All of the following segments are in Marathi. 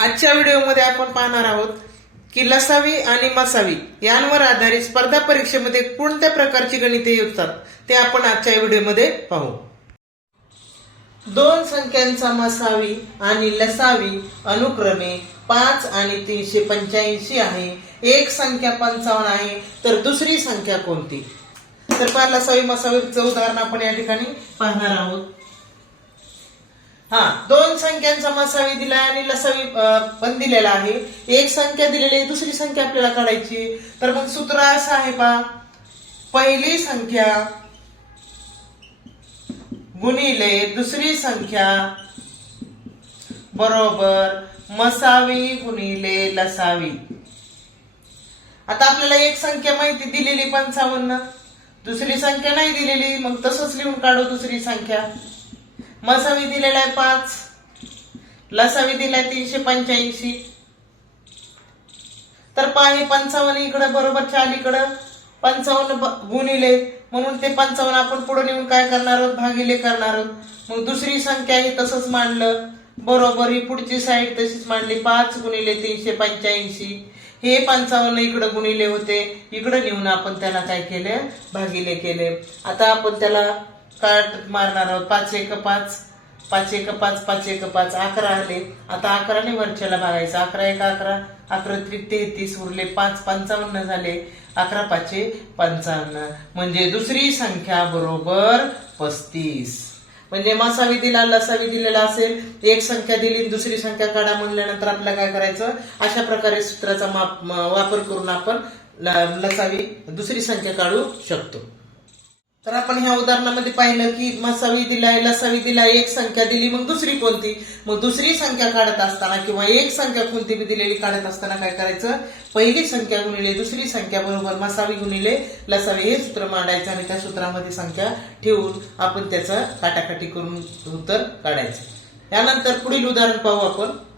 आजच्या व्हिडिओमध्ये आपण पाहणार आहोत की लसावी आणि मसावी यांवर आधारित स्पर्धा परीक्षेमध्ये कोणत्या प्रकारची गणिते येतात ते आपण आजच्या व्हिडिओमध्ये पाहू. दोन संख्यांचा मसावी आणि लसावी अनुक्रमे पाच आणि तीनशे पंच्याऐंशी आहे. एक संख्या पंचावन्न आहे तर दुसरी संख्या कोणती? तर पहा लसावी मसावीचं उदाहरण आपण या ठिकाणी पाहणार आहोत. हा दोन संख्यांचा मसावी दिला आणि लसावी पण दिलेला आहे. एक संख्या दिलेली आहे दुसरी संख्या आपल्याला काढायची. तर मग सूत्र असं आहे पा पहिली संख्या गुणिले दुसरी संख्या बरोबर मसावी गुणिले लसावी. आता आपल्याला एक संख्या माहिती दिलेली पंचावन्न. दुसरी संख्या नाही दिलेली मग तसंच लिहून काढू दुसरी संख्या. मसावी दिलेला आहे पाच. लसावी दिलाय तीनशे पंच्याऐंशी. तर पाणी पंचावन्न इकडं बरोबर चार इकडं पंचावन्न ब- गुणिले म्हणून ते पंचावन्न आपण पुढे नेऊन काय करणार आहोत? भागिले करणार आहोत. मग दुसरी संख्या ही तसंच मांडलं. बरोबर ही पुढची साईड तशीच मांडली. पाच गुणिले तीनशे पंच्याऐंशी. हे पंचावन्न इकडं गुणिले होते. इकडं नेऊन आपण त्याला काय केले? भागिले केले. आता आपण त्याला काट मारणार आहोत. पाच एक पाच पाच एक पाच पाच एक पाच अकरा आले. आता अकराने वरच्याला भागायचं अकरा एक अकरा अकरा त्रिक तेहतीस उरले. पाच पंचावन्न झाले. अकरा पाचशे पंचावन्न. म्हणजे दुसरी संख्या बरोबर पस्तीस. म्हणजे मासावी दिला लसावी दिलेला असेल एक संख्या दिली दुसरी संख्या काढा म्हणल्यानंतर आपल्याला काय करायचं? अशा प्रकारे सूत्राचा माप वापर करून आपण ल- लसावी दुसरी संख्या काढू शकतो. तर आपण ह्या उदाहरणामध्ये पाहिलं की मसावी दिलाय लसावी दिलाय एक संख्या दिली मग दुसरी कोणती? मग दुसरी संख्या काढत असताना किंवा एक संख्या कोणती बी दिलेली काढत असताना काय करायचं? पहिली संख्या गुणिले दुसरी संख्या बरोबर मसावी गुणिले लसावी हे सूत्र मांडायचं आणि त्या सूत्रामध्ये संख्या ठेवून आपण त्याचं काटाकाटी करून उत्तर काढायचं. यानंतर पुढील उदाहरण पाहू आपण.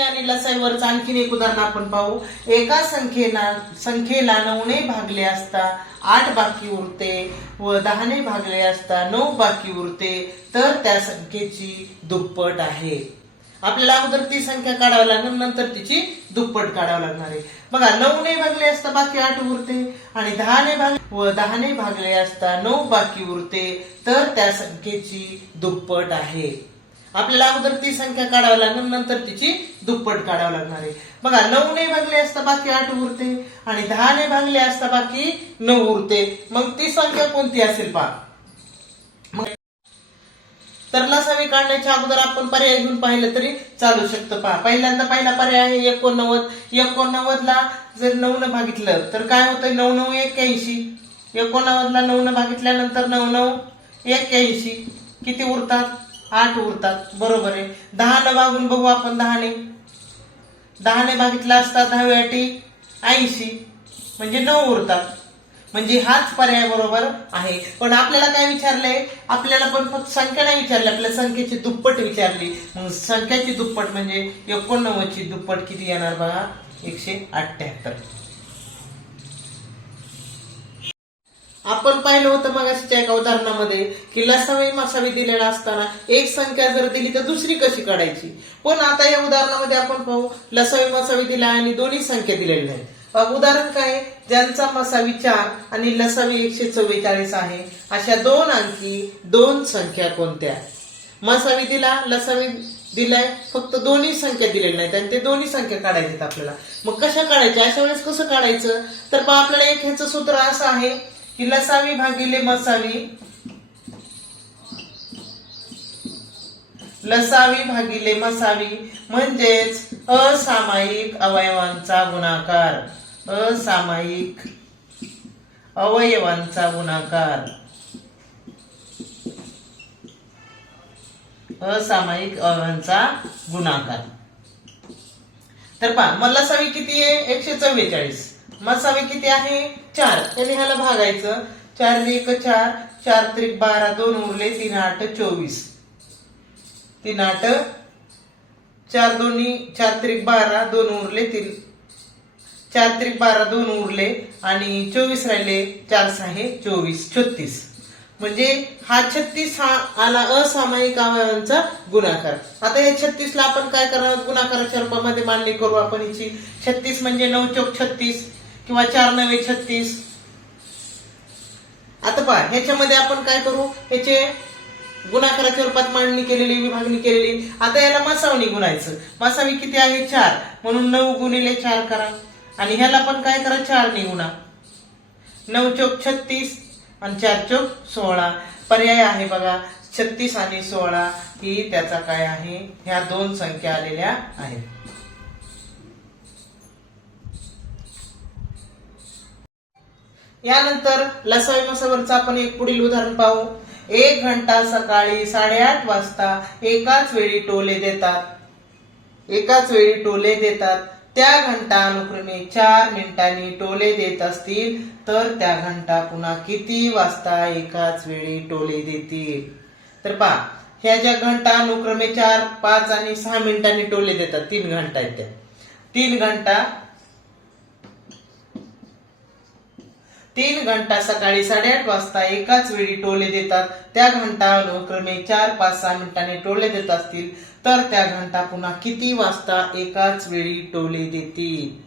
आणि लसाईवरच आणखीन एक उदाहरण आपण पाहू. एका संख्येला संख्येला नऊने भागले असता आठ बाकी उरते व दहाने भागले असता नऊ बाकी उरते तर त्या संख्येची दुप्पट आहे. आपल्याला अगोदर ती संख्या काढावी लागणार नंतर तिची दुप्पट काढावं लागणार आहे. बघा नऊने भागले असता बाकी आठ उरते आणि दहाने भाग व दहाने भागले असता नऊ बाकी उरते तर त्या संख्येची दुप्पट आहे. आपल्याला अगोदर ती संख्या काढावी लागणार नंतर तिची दुप्पट काढावं लागणार आहे. बघा नऊने भागले असता बाकी आठ उरते आणि दहा ने भागले असता बाकी नऊ उरते. मग ती संख्या कोणती असेल पा तर लसावी काढण्याच्या अगोदर आपण पर्याय घेऊन पाहिलं तरी चालू शकतं पहा. पहिल्यांदा पहिला पर्याय आहे एकोणनव्वद. एकोणनव्वद ला जर नऊ न भागितलं तर काय होतं नऊ नऊ एक्क्याऐंशी. एकोणनव्वद ला नऊ न भागितल्यानंतर नऊ नऊ एक्क्याऐंशी. किती उरतात? आठ उरतात. बरोबर आहे. दहा न भागून बघू आपण दहाने. दहाने भागितला असता दहावी अटी ऐंशी. म्हणजे नऊ उरतात. म्हणजे हाच पर्याय बरोबर आहे. पण आपल्याला काय विचारलंय? आपल्याला पण फक्त संख्या नाही विचारली. आपल्या संख्येची दुप्पट विचारली. मग संख्याची दुप्पट म्हणजे एकोणनव्वदची दुप्पट किती येणार बघा एकशे अठ्ठ्याहत्तर. आपण पाहिलं होतं मग एका उदाहरणामध्ये. की लसावी मसावी दिलेला असताना एक संख्या जर दिली तर दुसरी कशी काढायची? पण आता या उदाहरणामध्ये आपण पाहू लसावी मसावी दिला आणि दोन्ही संख्या दिलेल्या नाही उदाहरण काय ज्यांचा मसावी चार आणि लसावी एकशे चव्वेचाळीस आहे अशा दोन अंकी दोन संख्या कोणत्या? मसावी दिला लसावी दिलाय फक्त दोन्ही संख्या दिलेल्या नाहीत आणि ते दोन्ही संख्या काढायच्यात आपल्याला. मग कशा काढायच्या अशा वेळेस कसं काढायचं? तर पहा आपल्याला एक ह्याचं सूत्र असं आहे की लसावी भागिले मसावी लसावी भागिले मसावी म्हणजेच असामायिक अवयवांचा गुणाकार. असामायिक अवयवांचा गुणाकार. असामायिक अवयवांचा गुणाकार. तर पहा मग लसावी किती आहे? एकशे चव्वेचाळीस. मसावी किती आहे? चार. त्याने ह्याला भागायचं. चार एक चार चार त्रिक बारा दोन उरले तीन आठ चोवीस. तीन आठ चार दोन्ही चार त्रिक बारा दोन उरले तीन चार त्रिक बारा दोन उरले आणि चोवीस राहिले चार सहा चोवीस छत्तीस. म्हणजे हा छत्तीस हा आला असामायिक अवयवांचा गुणाकार. आता या छत्तीसला आपण काय करणार? गुणाकाराच्या रूपामध्ये मांडणी करू आपण हिची. छत्तीस म्हणजे नऊ चौक छत्तीस किंवा चार नवे छत्तीस. आता पहा ह्याच्यामध्ये आपण काय करू? ह्याचे गुणाकाराच्या रूपात मांडणी केलेली विभागणी केलेली. आता याला मसावणी गुणायचं. मसावी किती आहे? चार. म्हणून नऊ गुणिले चार करा. आणि ह्याला पण काय करा? चार ने गुणा नऊ चौक छत्तीस आणि चार चौक सोळा. पर्याय आहे बघा. छत्तीस आणि सोळा ही त्याचा काय आहे? ह्या दोन संख्या आलेल्या आहेत. यानंतर लसावी मसावरचं आपण एक पुढील उदाहरण पाहू. एक घंटा सकाळी साडेआठ वाजता एकाच वेळी टोले देतात. एकाच वेळी टोले देतात. त्या घंटा अनुक्रमे चार मिनिटांनी टोले देत असतील तर त्या घंटा पुन्हा किती वाजता एकाच वेळी टोले देतील? तर पहा ह्या ज्या घंटा अनुक्रमे चार पाच आणि सहा मिनिटांनी टोले देतात तीन घंटा आहेत त्या. तीन घंटा तीन घंटा सकाळी साडेआठ वाजता एकाच वेळी टोले देतात. त्या घंटा अनुक्रमे चार पाच सहा मिनिटांनी टोले देत असतील तर त्या घंटा पुन्हा किती वाजता एकाच वेळी टोले देतील?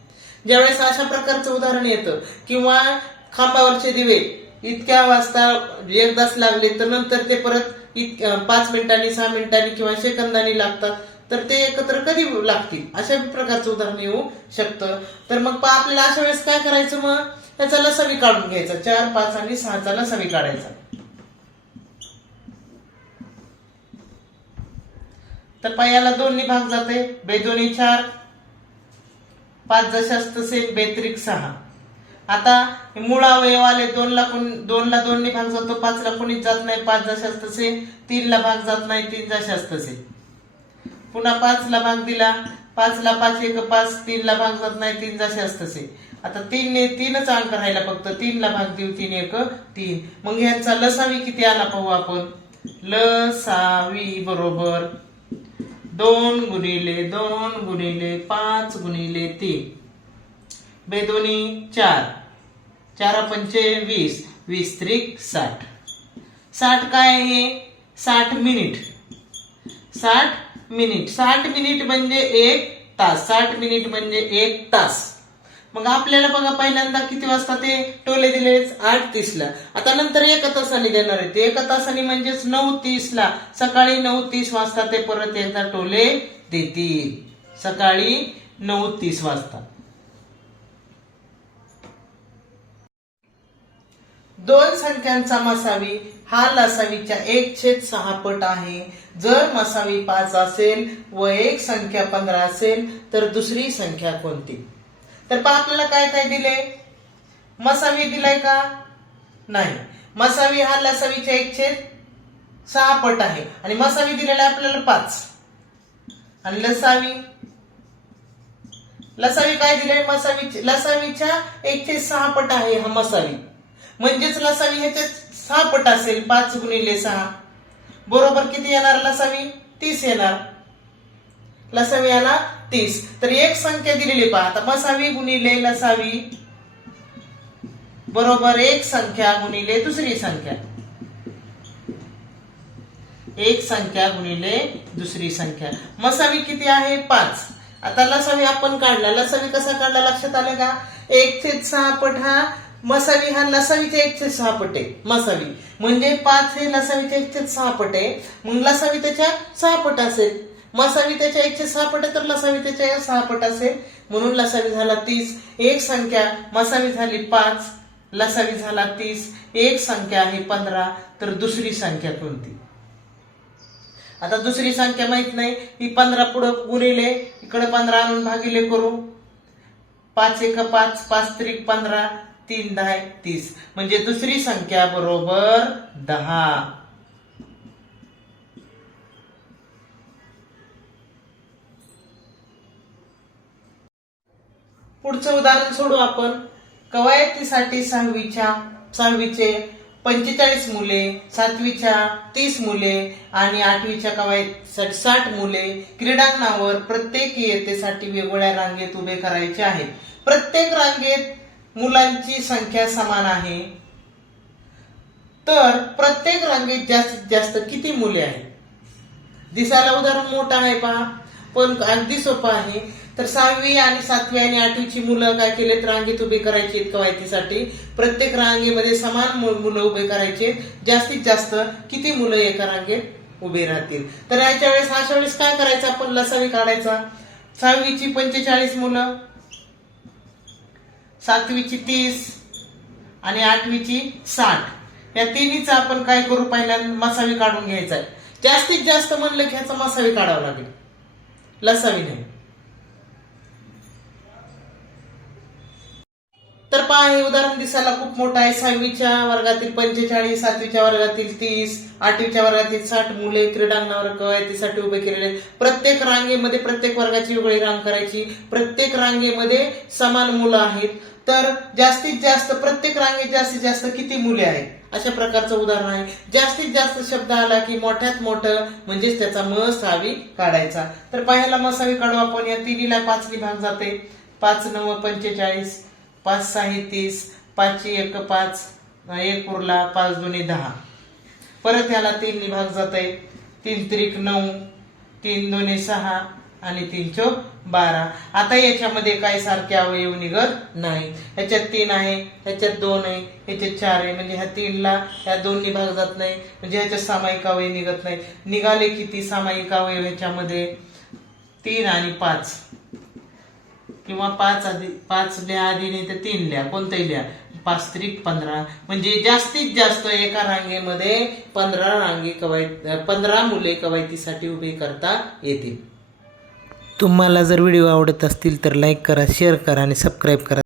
ज्यावेळेस अशा प्रकारचं उदाहरण येतं किंवा खांबावरचे दिवे इतक्या वाजता एकदाच लागले तर नंतर ते परत इत पाच मिनिटांनी सहा मिनिटांनी किंवा सेकंदांनी लागतात तर ते एकत्र कधी लागतील? अशा प्रकारचं उदाहरण येऊ शकतं. तर मग पा- आपल्याला अशा वेळेस काय करायचं मग? त्याचा लसावी काढून घ्यायचा. चार पाच आणि सहाचा लसावी काढायचा. तर पायाला दोन्ही भाग जाते. बेदोनी चार. पाच जशास तसे बेत्रिक सहा. आता मुळावयव आले दोनला कोण दोनला दोन्ही भाग जातो पाचला कोणीच जात नाही. पाच जशास तसे तीनला भाग जात नाही तीन जशास तसे पुन्हा पाचला भाग दिला. पाचला पाच एक पाच. तीनला भाग जात नाही तीन जशास तसे आता तीनने तीनच अंक राहिला फक्त. तीनला भाग देऊ तीन एक तीन. मग ह्यांचा लसावी किती आला पाहू आपण? लसावी बरोबर. दोन गुणिले दोन गुणिले पाच गुणिले तीन. बेदोनी चार. चार पंचे वीस. वीस त्रिक साठ. साठ काय आहे? साठ मिनिट. साठ मिनिट. साठ मिनिट म्हणजे एक तास. साठ मिनिट म्हणजे एक तास. मग आपल्याला बघा पहिल्यांदा किती वाजता ते टोले दिले आठ तीसला. आता नंतर एका तासाने देणार आहे ते. एका तासाने म्हणजेच नऊ तीसला. सकाळी नऊ तीस वाजता ते परत एकदा टोले देतील. सकाळी नऊ तीस वाजता. दोन संख्यांचा मसावी हा लसावीच्या एक छेद सहा पट आहे. जर मसावी पाच असेल व एक संख्या पंधरा असेल तर दुसरी संख्या कोणती? तर पहा आपल्याला काय काय दिले मसावी दिलाय का? नाही. मसावी हा लसावीच्या एक छेद सहा पट आहे. आणि मसावी दिलेला आहे आपल्याला पाच. आणि लसावी? लसावी काय दिले मसावी लसावीच्या एक छेद सहा पट आहे हा मसावी. म्हणजेच लसावी ह्याच्यात सहा पट असेल पाच गुणिले सहा. बरोबर किती येणार लसावी? तीस येणार. लसावी याला तीस. तर एक संख्या दिलेली पहा. आता मसावी गुणिले लसावी. बरोबर एक संख्या गुणिले दुसरी संख्या. एक संख्या गुणिले दुसरी संख्या. मसावी किती आहे? पाच. आता लसावी आपण काढला. लसावी कसा काढला? लक्षात आलं का? एक छेद सहा पट हा. मसावी हा लसावीचे एक छेद सहा पट आहे. मसावी. म्हणजे पाच हे लसावीचे एक छेद सहा पट आहे. मग लसावी त्याच्या सहा पट असेल. मसावी त्याच्या एकशे सहा पट आहे तर लसावी त्याच्या सहा पट असेल. म्हणून लसावी झाला तीस. एक संख्या मसावी झाली पाच. लसावी झाला तीस. एक संख्या आहे पंधरा. तर दुसरी संख्या कोणती? आता दुसरी संख्या माहीत नाही. ही पंधरा पुढं गुणिले. इकडे पंधरा आणून भागिले करू. पाच एक पाच पाच त्रिक पंधरा तीन दहा तीस. म्हणजे दुसरी संख्या बरोबर दहा. पुढचं उदाहरण सोडू आपण. कवायतीसाठी सहावीच्या सहावीचे पंचेचाळीस मुले सातवीच्या तीस मुले आणि आठवीच्या कवायतीसाठी साठ मुले क्रीडांगणावर प्रत्येक इयत्तेसाठी वेगवेगळ्या रांगेत उभे करायचे आहेत. प्रत्येक रांगेत मुलांची संख्या समान आहे. तर प्रत्येक रांगेत जास्तीत जास्त किती मुले आहेत? दिसायला उदाहरण मोठं आहे पहा. पण अगदी सोपं आहे. तर सहावी आणि सातवी आणि आठवीची मुलं काय केलेत? रांगेत उभे करायची आहेत कवायतीसाठी प्रत्येक रांगेमध्ये समान मुलं उभे करायचे. जास्तीत जास्त किती मुलं एका रांगेत उभे राहतील? तर याच्या वेळेस अशा वेळेस काय करायचं? आपण लसावी काढायचा. सहावीची पंचेचाळीस मुलं. सातवीची तीस. आणि आठवीची साठ. या तिन्हीचा आपण काय करू? पहिल्यांदा मसावी काढून घ्यायचा आहे. जास्तीत जास्त म्हणलं की ह्याचा मसावी काढावं लागेल. लसावी नाही. तर पहा हे उदाहरण दिसायला खूप मोठं आहे. सहावीच्या वर्गातील पंचेचाळीस सातवीच्या वर्गातील तीस आठवीच्या वर्गातील साठ मुले क्रीडांगणावर कवायतीसाठी उभे केलेले आहेत. प्रत्येक रांगेमध्ये प्रत्येक वर्गाची वेगळी रांग करायची. प्रत्येक रांगेमध्ये समान मुलं आहेत. तर जास्तीत जास्त प्रत्येक रांगेत जास्तीत जास्त किती मुले आहेत? अशा प्रकारचं उदाहरण आहे. जास्तीत जास्त शब्द आला की मोठ्यात मोठं म्हणजेच त्याचा म सावी काढायचा. तर पहिला मसावी काढू आपण. या तिन्हीला पाच भाग जाते. पाच नव पंचेचाळीस पाच सहा तीस पाचशे एक पाच एक उरला पाच दोन्ही दहा. परत याला तीन विभाग जात. आहे तीन त्रिक नऊ तीन दोन्ही सहा आणि तीन चौक बारा. आता याच्यामध्ये काय सारखे अवयव निघत नाही ह्याच्यात तीन आहे ह्याच्यात दोन आहे ह्याच्यात चार आहे. म्हणजे ह्या तीनला ह्या दोन्ही भाग जात नाही. म्हणजे ह्याच्यात सामायिक अवयव निघत नाही. निघाले किती सामायिक अवयव ह्याच्यामध्ये? तीन आणि पाच. किंवा पाच आधी पाच लिहा आधी नाही तर तीन लिहा कोणतंही लिहा. पाच त्रिक पंधरा. म्हणजे जास्तीत जास्त एका रांगेमध्ये पंधरा रांगे कवायत पंधरा मुले कवायतीसाठी उभे करता येतील. तुम्हाला जर व्हिडिओ आवडत असतील तर लाईक करा शेअर करा आणि सबस्क्राईब करा.